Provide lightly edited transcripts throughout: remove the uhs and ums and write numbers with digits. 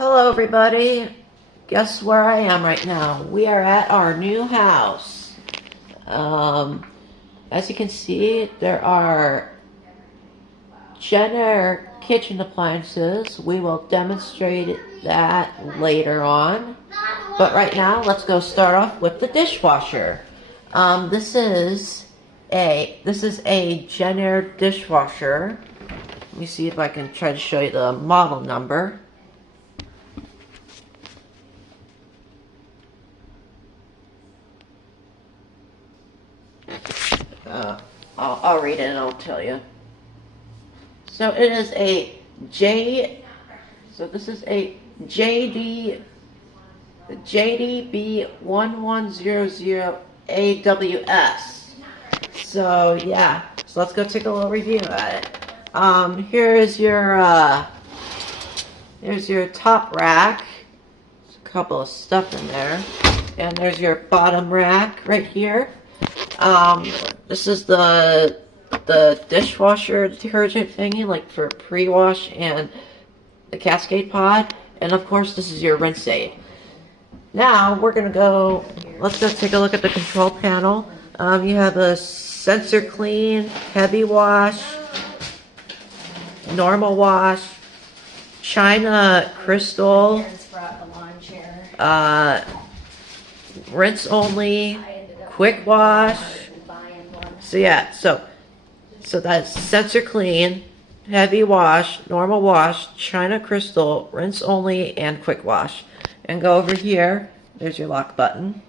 Hello everybody. Guess where I am right now? We are at our new house. As you can see, there are Jenn Air kitchen appliances. We will demonstrate that later on. But right now, let's go start off with the dishwasher. This is a Jenn Air dishwasher. Let me see if I can try to show you the model number. I'll read it and I'll tell you. So it is a this is a JDB1100 AWS. So yeah, so let's go take a little review at it. Here's your top rack. There's a couple of stuff in there, and there's your bottom rack right here. This is the dishwasher detergent thingy, like for pre-wash and the Cascade pod, and of course this is your rinse aid. Now let's go take a look at the control panel. You have a sensor clean, heavy wash, normal wash, China crystal, rinse only, quick wash. So yeah, so that's sensor clean, heavy wash, normal wash, China crystal, rinse only, and quick wash. And go over here, there's your lock button.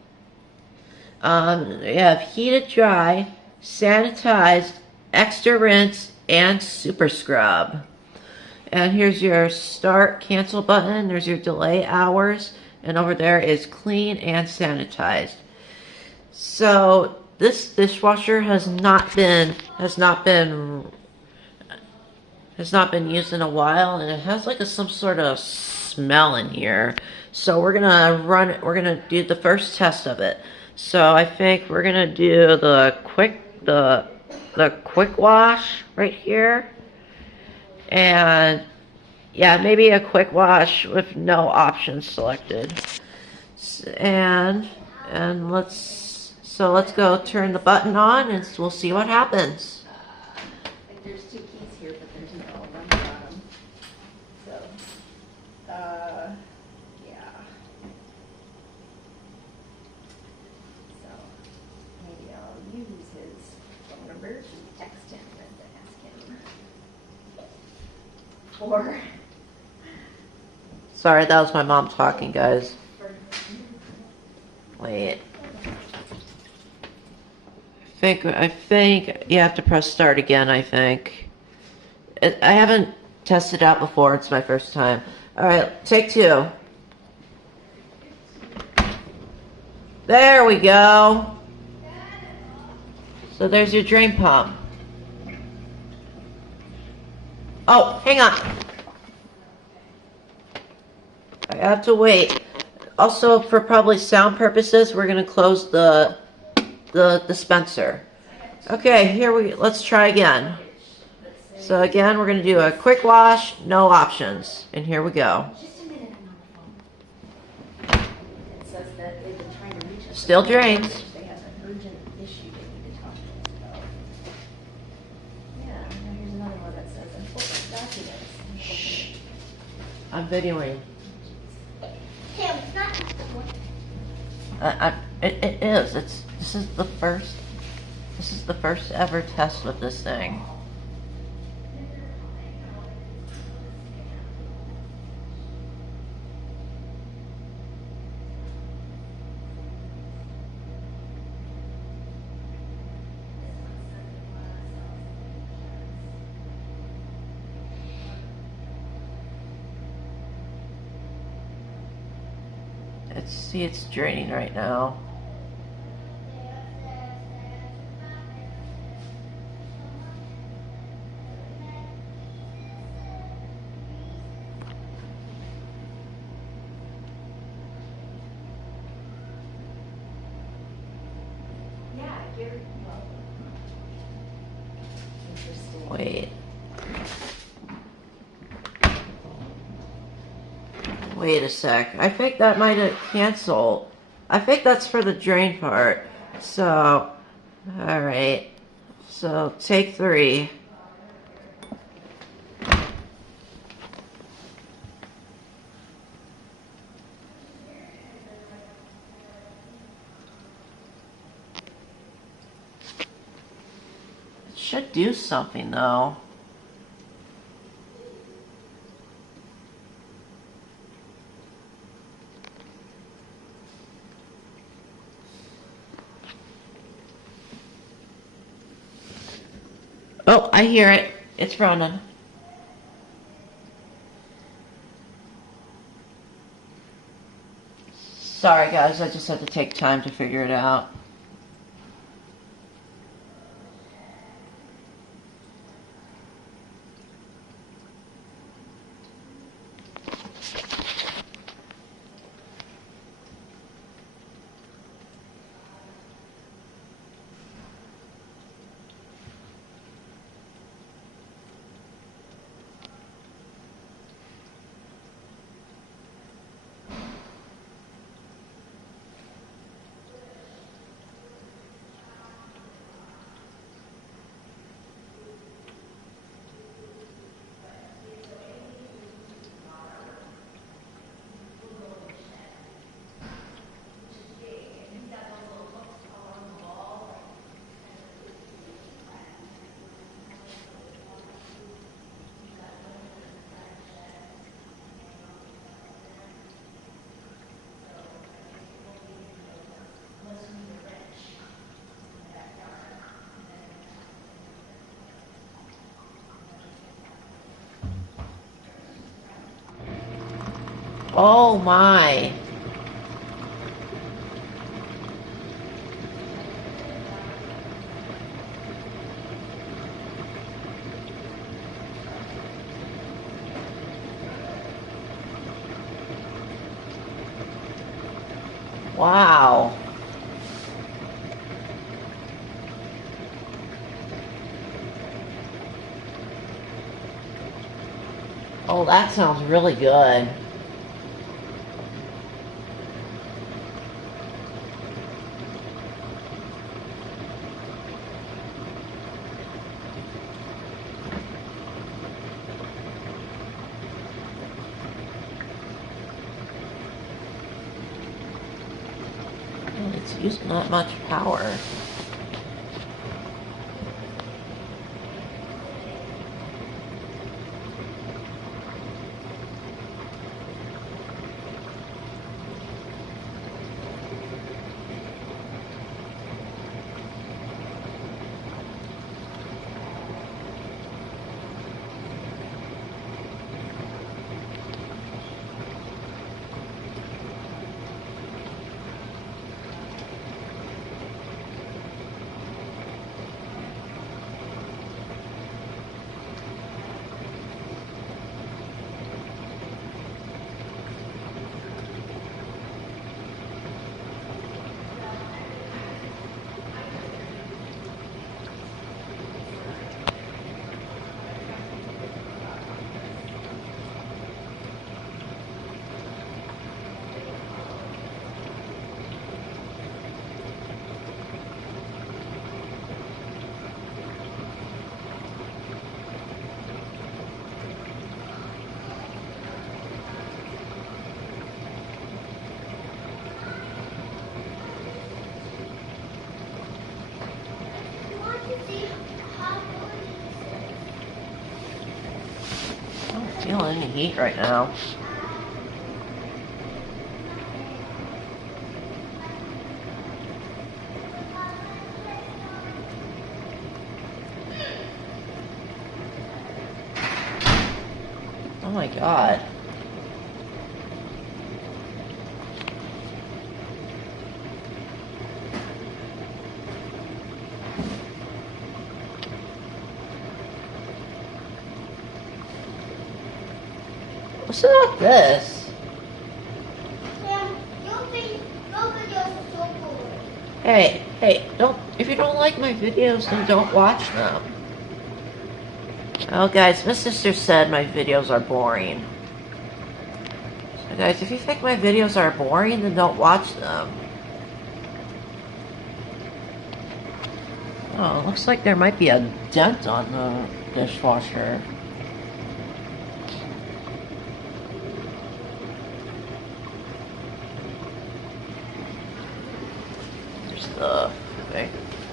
You have heated dry, sanitized, extra rinse, and super scrub. And here's your start cancel button, there's your delay hours, and over there is clean and sanitized. So this dishwasher has not been used in a while, and it has like some sort of smell in here. So we're gonna do the first test of it. So I think we're gonna do the quick wash right here, and yeah, maybe a quick wash with no options selected. And let's go turn the button on and we'll see what happens. There's two keys here, but there's no number on them. So, yeah. So, maybe I'll use his phone number to text him and ask him. Or... Sorry, that was my mom talking, guys. Wait. I think you have to press start again, I think. I haven't tested out before, it's my first time. Alright, take two. There we go. So there's your drain pump. Oh, hang on. I have to wait. Also, for probably sound purposes, we're going to close the dispenser. Okay, let's try again. So again, we're going to do a quick wash, no options. And here we go. Still drains. They have an urgent issue they need to talk to us about. Yeah, now here's another one that says important documents. Shh. I'm videoing. It is. This is the first ever test with this thing. It's draining right now. Yeah, you're welcome. Interesting. Wait. Wait a sec. I think that might have canceled. I think that's for the drain part. So, alright. So, take 3. It should do something though. Oh, I hear it. It's running. Sorry guys, I just had to take time to figure it out. Oh my. Wow. Oh, that sounds really good. Oh, it's using not much power. I don't feel any heat right now. Oh my god. What's up this? Hey, don't, if you don't like my videos, then don't watch them. Oh guys, my sister said my videos are boring. Guys, if you think my videos are boring, then don't watch them. Oh, it looks like there might be a dent on the dishwasher. There's the thing.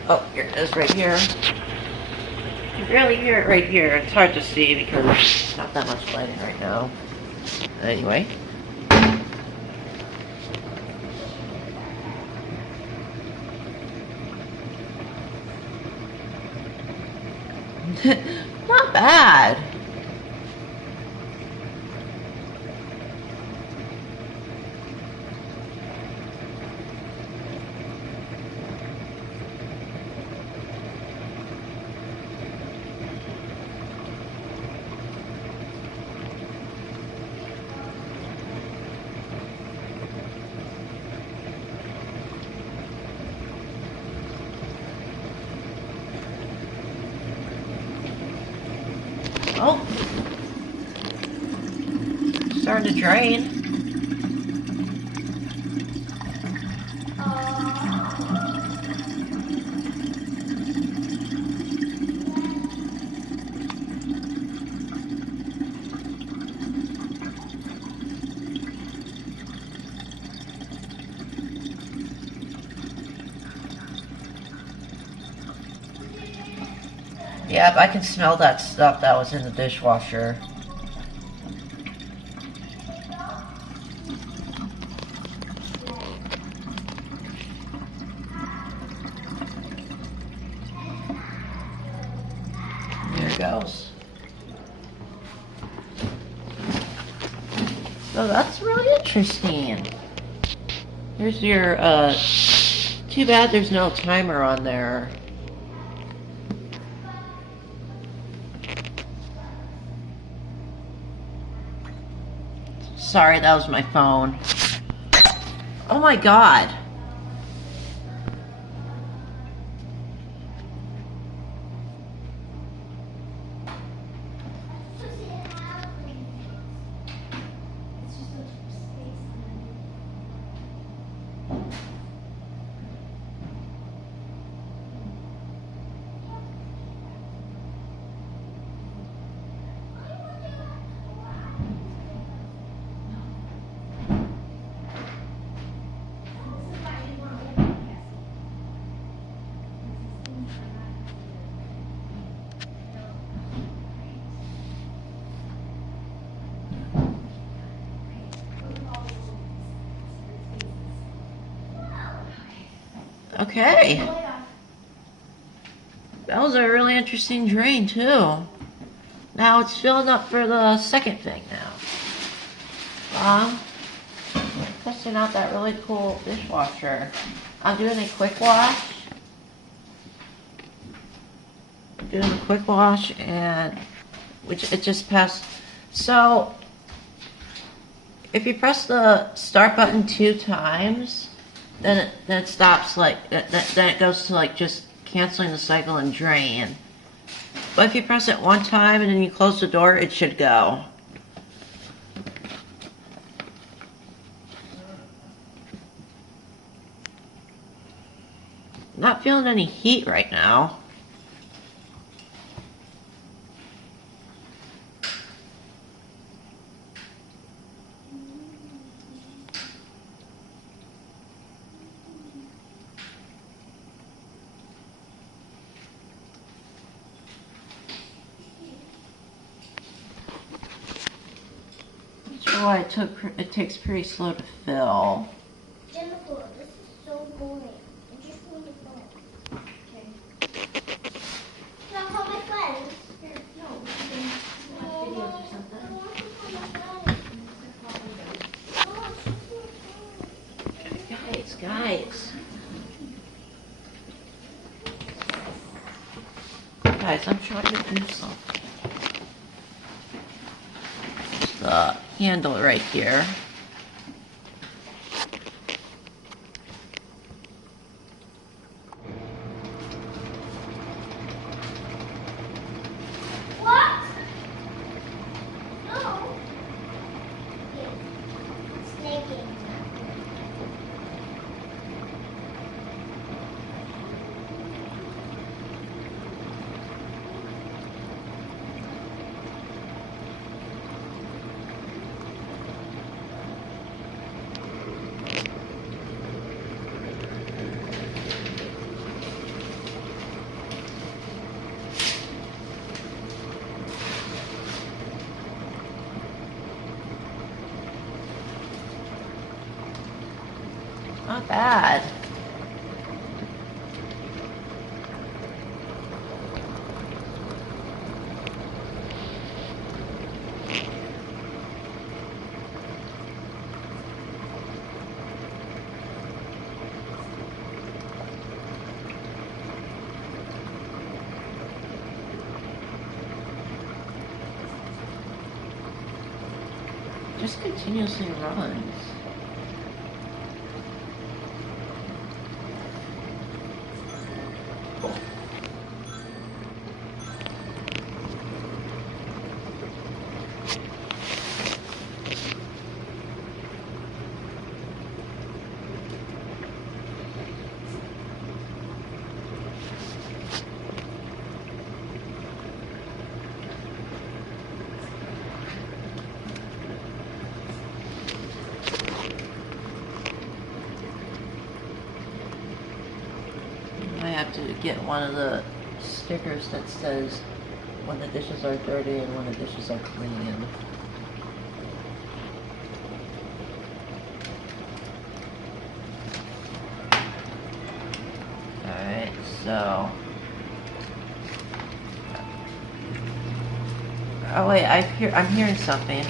Oh, here it is right here. You can barely hear it right here. It's hard to see because there's not that much lighting right now. Anyway. Not bad. Oh, starting to drain. Yep, I can smell that stuff that was in the dishwasher. There it goes. So that's really interesting. Here's your, too bad there's no timer on there. Sorry, that was my phone. Oh my god. Okay. That was a really interesting drain too. Now it's filling up for the second thing now. Testing out that really cool dishwasher. I'm doing a quick wash. And which it just passed. So if you press the start button 2 times, then it stops, like then it goes to like just canceling the cycle and drain. But if you press it 1 time and then you close the door, it should go. Not feeling any heat right now. Why it takes pretty slow to fill. Jennifer, this is so boring. I just want to phone. Okay. Can I call my friends? Here, no. We can watch videos or something. I want to call my friends. Guys, I'm trying to do something. There's the handle right here. What? No. Not bad. Just continuously runs. I have to get one of the stickers that says when the dishes are dirty and when the dishes are clean. Alright, so... Oh wait, I'm hearing something.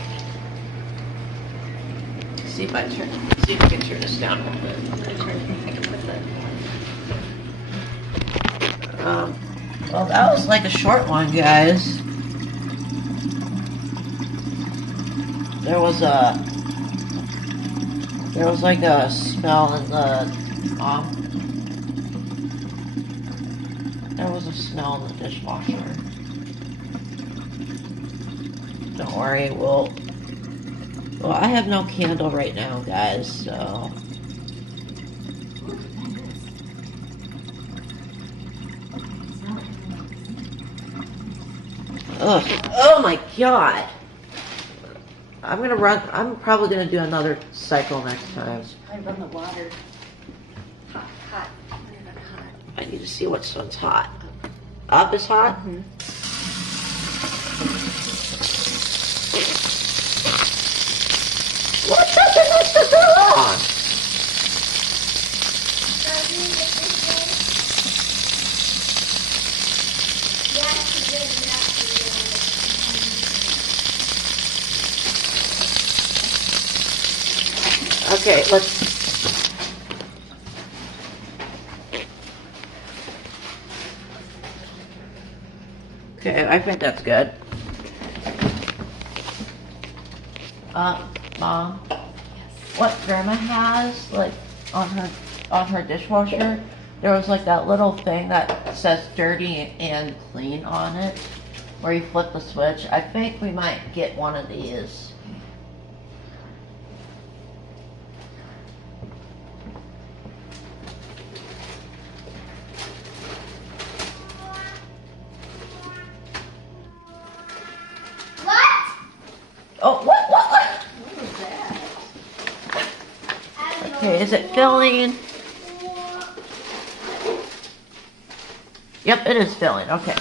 See if I can turn this down a little bit. Well, that was like a short one, guys. There was like a smell in the there was a smell in the dishwasher. Don't worry, well, I have no candle right now, guys, so. Ugh. Oh my god. I'm probably gonna do another cycle next time. I run the water hot. I need to see which one's hot. Up is hot? Mm-hmm. What the on? Okay, let's... Okay, I think that's good. Mom? Yes. What Grandma has, like, on her dishwasher, there was like that little thing that says dirty and clean on it, where you flip the switch. I think we might get one of these. Oh, what? What was that? Okay, is it filling? Yep, it is filling. Okay.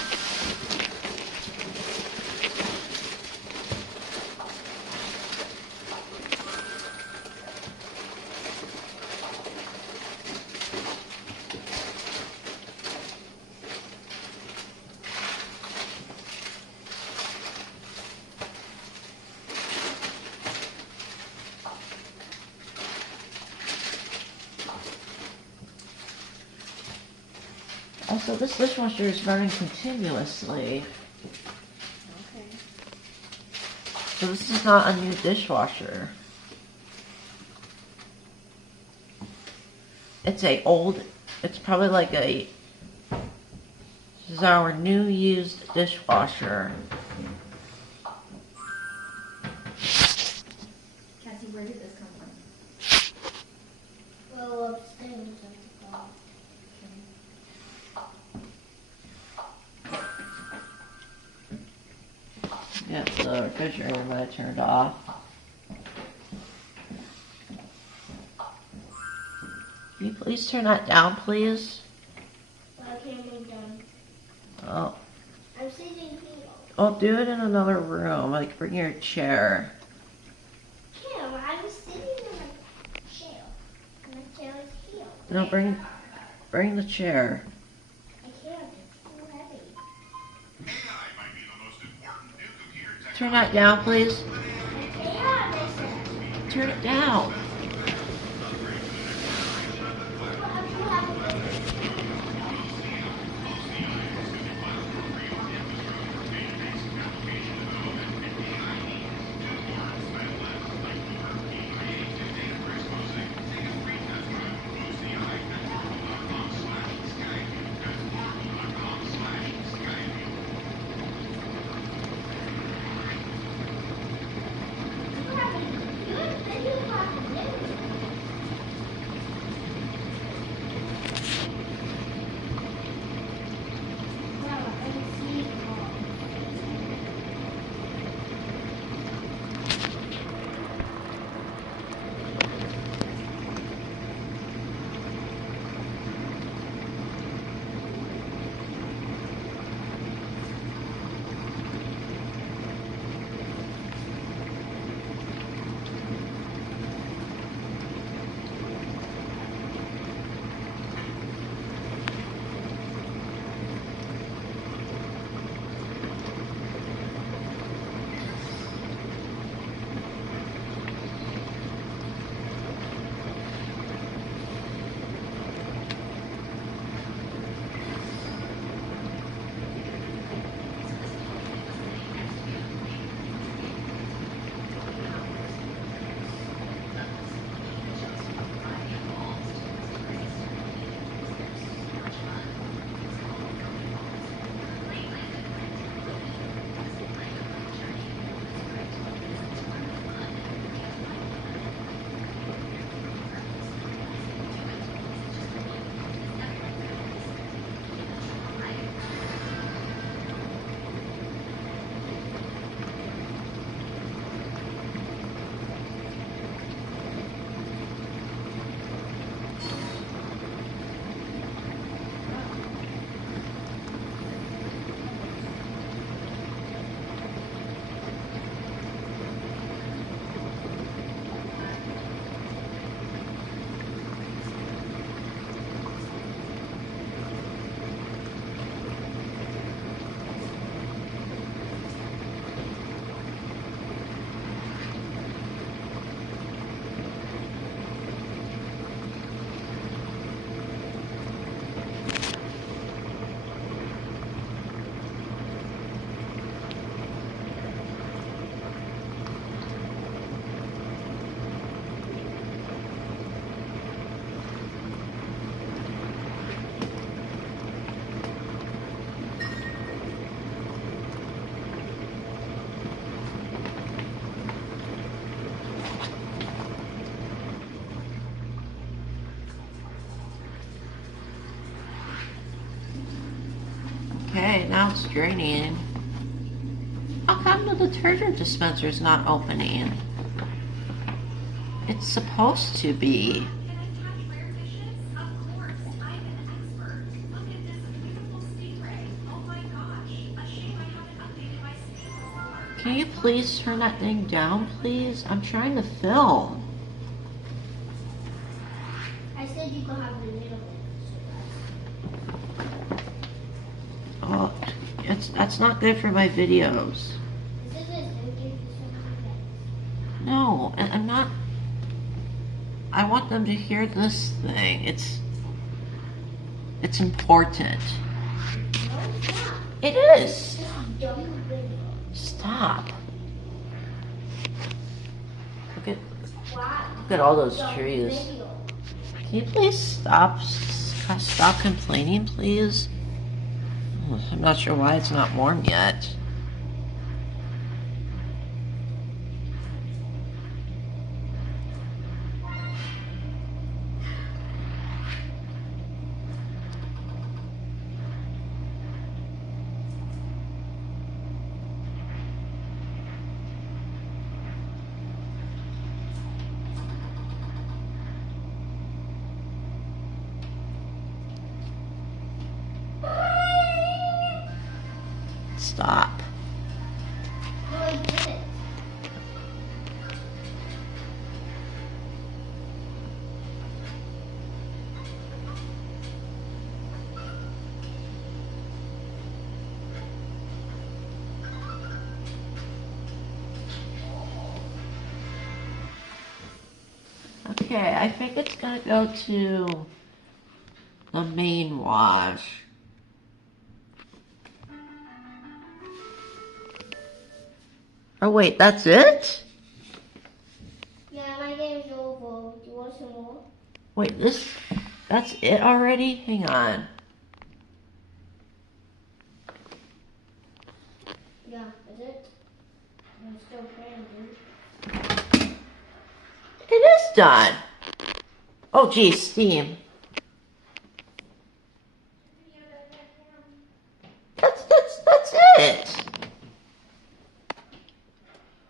Also, this dishwasher is running continuously. Okay. So this is not a new dishwasher. It's probably like this is our new used dishwasher. Cassie, where did this come from? refrigerator, but I turned off. Can you please turn that down, please? Okay, I'm done. Oh. I'm sitting here. Oh, do it in another room. Like, bring your chair. Kim, I was sitting in my chair. My chair is here. No, bring the chair. I can't. It's too heavy. Turn that down, please. I can't. I said. Turn it down. Well, I'm too heavy. Okay, now it's draining. How come the detergent dispenser is not opening? It's supposed to be. Can you please turn that thing down, please? I'm trying to film. I said you could have the middle one. Oh, that's not good for my videos. This is empty. No, and I'm not. I want them to hear this thing. It's important. No, it's not. It is. This is dumb video. Stop. Wow. Look at all those Dumb trees. video. Can you please stop complaining, please? I'm not sure why it's not warm yet. Okay, I think it's gonna go to the main wash. Oh wait, that's it? Yeah, my game's over. Do you want some more? Wait, that's it already? Hang on. Yeah, is it? I'm still playing, dude. It is done. Oh geez, Steam. That's it.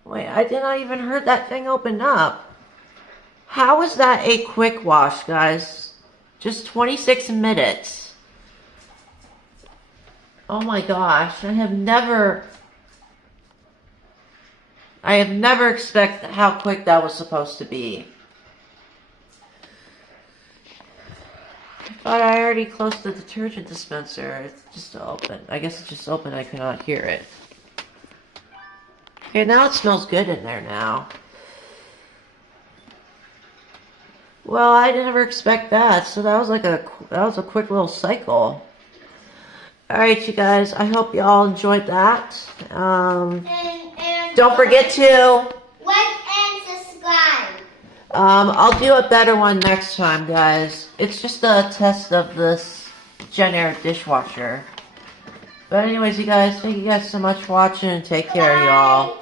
Wait, I did not even heard that thing open up. How is that a quick wash, guys? Just 26 minutes. Oh my gosh, I have never expected how quick that was supposed to be. I thought I already closed the detergent dispenser. It's just open. I guess it's just open. I cannot hear it. Okay, now it smells good in there now. Well, I didn't ever expect that. So that was a quick little cycle. All right, you guys. I hope you all enjoyed that. And Don't forget to like and subscribe. I'll do a better one next time, guys. It's just a test of this Jenn Air dishwasher. But anyways, you guys, thank you guys so much for watching. Take care, y'all.